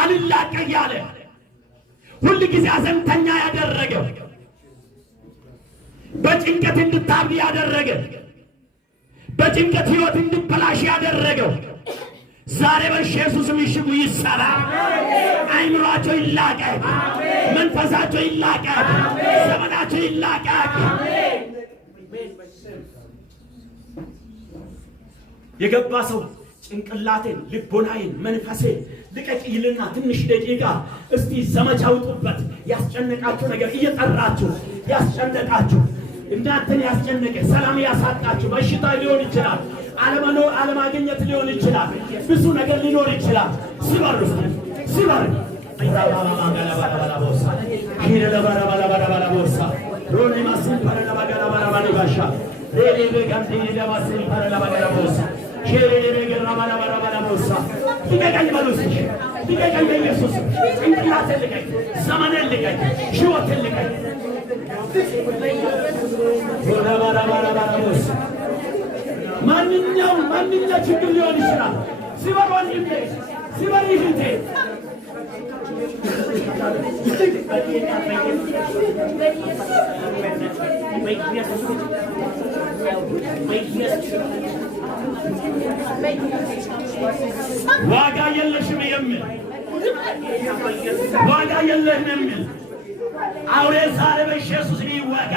አልላቀቅ ያለ ሁሉ ጊዜ አዘንተኛ ያደረገው በጭንቀት እንድታብድ ያደረገ በጭንቀት ሕይወት እንድበላሽ ያደረገው ዛሬ በኢየሱስ ስም ምሽጉ ይሰራ። አይምሮአቸው ይላቀቅ፣ መንፈሳቸው ይላቀቅ፣ ዘመናቸው ይላቀቅ። የገባ ሰው ጭንቅላቴን፣ ልቦናዬን፣ መንፈሴን ልቀቅ ይልና ትንሽ ደቂቃ እስቲ ዘመቻ ውጡበት። ያስጨነቃችሁ ነገር እየጠራችሁ ያስጨነቃችሁ እናንተን ያስጨነቀ ሰላም ያሳጣችሁ በሽታ ሊሆን ይችላል፣ አለመኖር አለማግኘት ሊሆን ይችላል፣ ብዙ ነገር ሊኖር ይችላል። ሲበሩ ሲበሩ ሮኔ ማስን ፓራላባጋላ ባራባኒ ባሻ ሬሌ ጋንቴ ለማስን ፓራላባጋላ ቦሳ ሼሬ ገራ ባራባራ ቦሳ ይገኛል ባሉስ ይገኛል በኢየሱስ እንቅላቴ ልቀቅ፣ ዘመኔን ልቀቅ፣ ሕይወቴን ልቀቅ። ማንኛው ችግር ሊሆን ይችላል። ሲበር ወንድሜ ሲበር ይህንቴ ዋጋ የለሽም የሚል ዋጋ የለህም የሚል አውሬ ዛሬ በኢየሱስ ይወጋ።